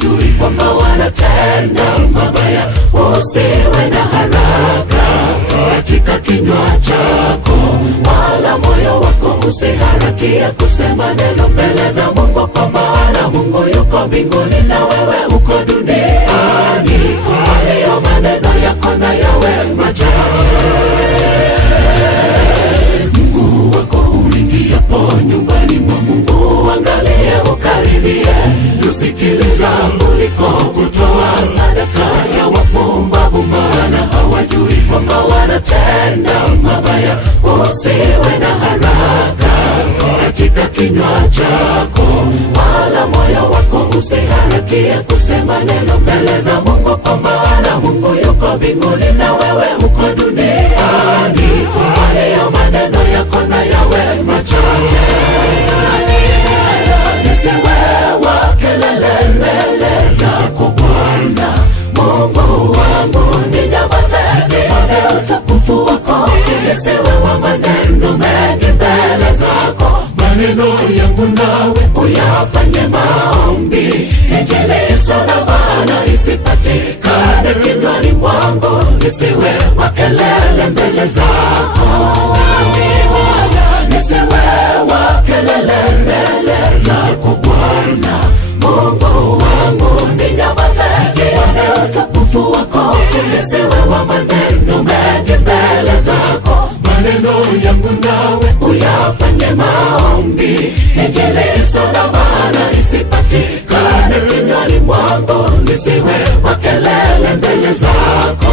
hawajui kwamba wanatenda mabaya. Usiwe na haraka katika kinywa chako, wala moyo wako usiharakie kusema neno mbele za Mungu, kwa maana Mungu yuko mbinguni na wewe uko duniani. Kwa hiyo maneno yako na yawe machache. Mungu wako uingiapo nyumbani mwa Mungu, angalie ukaribie kusikiliza kuliko kutoa sadaka ya wapumbavu, maana hawajui kwamba wanatenda mabaya. Usiwe na haraka katika kinywa chako, wala moyo wako usiharakie kusema neno mbele za Mungu, kwa maana Mungu yuko mbinguni na wewe uko duniani. Kwa hiyo maneno yako na yawe machache. Nisiwe wa kelele mbele zako Bwana Mungu wangu, ninyamaze utukufu wako. Nisiwe wa maneno mengi mbele zako, maneno yangu nawe uyafanye maombi. Injili isona maana isipatikane kinywani mwangu, nisiwe wa kelele mbele zako. Nisiwe wa kelele mbele zako Bwana Mungu wangu, ninyamaze utukufu wako. Nisiwe wa maneno mengi mbele zako, maneno yangu nawe uyafanye maombi. Injili isona maana isipatikane kinywani mwangu, nisiwe wa kelele mbele zako.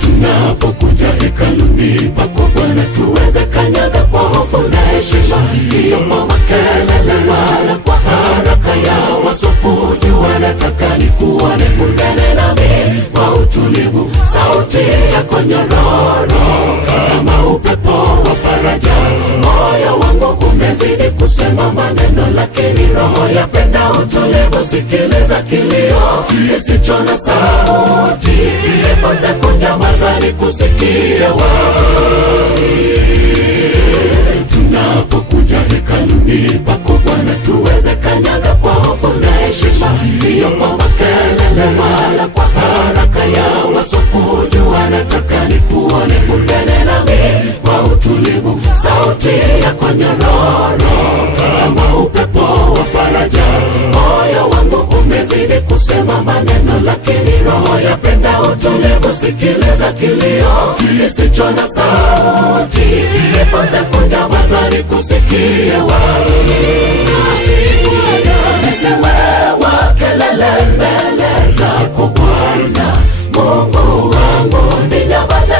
Tunapokuja hekaluni pako Bwana, tuweze kanyaga kwa hofu na heshima, sio kwa makelele wala kwa haraka ya wasokujua. Nataka nikuone, unene nami kwa utulivu, sauti yako nyororo kama upepo wa faraja. Moyo wangu umezidi kusema maneno, lakini roho yapenda utulivu. Sikiliza kilio kisicho na sauti, efonze kunyamaza nikusikie wazi. Tunapokuja hekaluni pako Bwana, tuweze kanyaga kwa hofu na heshima, sio kwa makelele wala kwa haraka ya wasokujua. Nataka nikuone, unene nami kwa utulivu, sauti yako nyororo kama upepo wa faraja. Moyo wangu umezidi kusema maneno, lakini roho yapenda utulivu. Sikiliza kilio kisicho na sauti, efonze kunyamaza nikusikie wazi. Nisiwe wa kelele mbele zako Bwana Mungu wangu, ninyamaze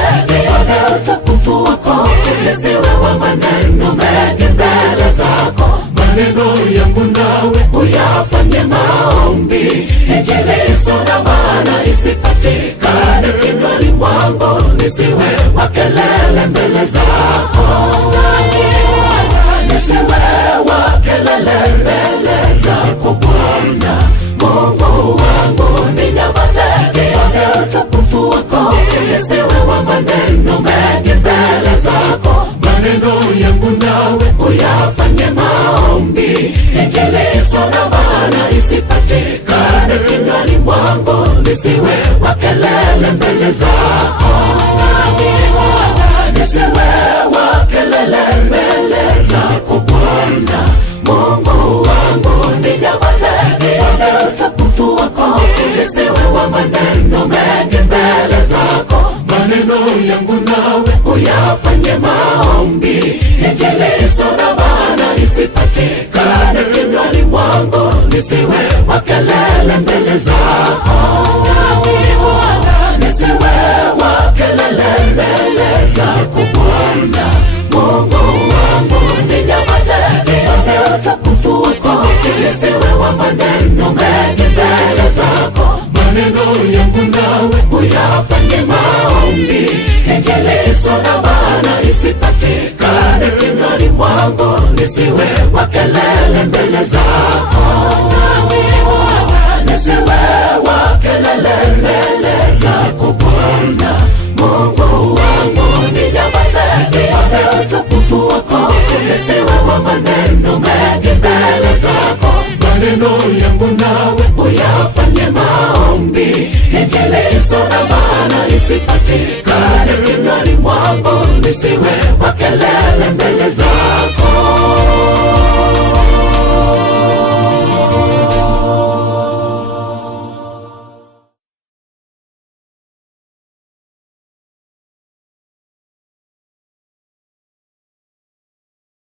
utukufu wako. Nisiwe wa maneno mengi mbele zako, maneno yangu nawe uyafanye maombi. Injili isona maana isipatikane kinywani mwangu, nisiwe wa kelele mbele zako. Nisiwe wa kelele mbele zako Bwana Mungu wangu, ninyamaze utukufu wako. Nisiwe wa maneno mengi mbele zako, maneno yangu nawe uyafanye maombi. Injili isona maana isipatikane kinywani mwangu, nisiwe wa kelele mbele zako. Nisiwe wa kelele mbele zako Bwana Mungu wangu, ninyamaze utukufu wako. Nisiwe wa maneno mengi mbele zako, maneno yangu nawe uyafanye maombi. Injili isona maana isipatikane kinywani mwangu, nisiwe wa kelele mbele zako. Nisiwe wa kelele mbele zako Bwana Mungu wangu, ninyamaze utukufu wako. Nisiwe wa maneno mengi mbele zako, maneno nisiwe wa kelele mbele zako. Nisiwe wa kelele mbele zako Bwana Mungu wangu, ninyamaze utukufu wako. Nisiwe wa maneno mengi mbele zako, maneno yangu nawe uyafanye maombi. Injili isiyo na maana isipatikane kinywani mwangu. Nisiwe wa kelele mbele zako.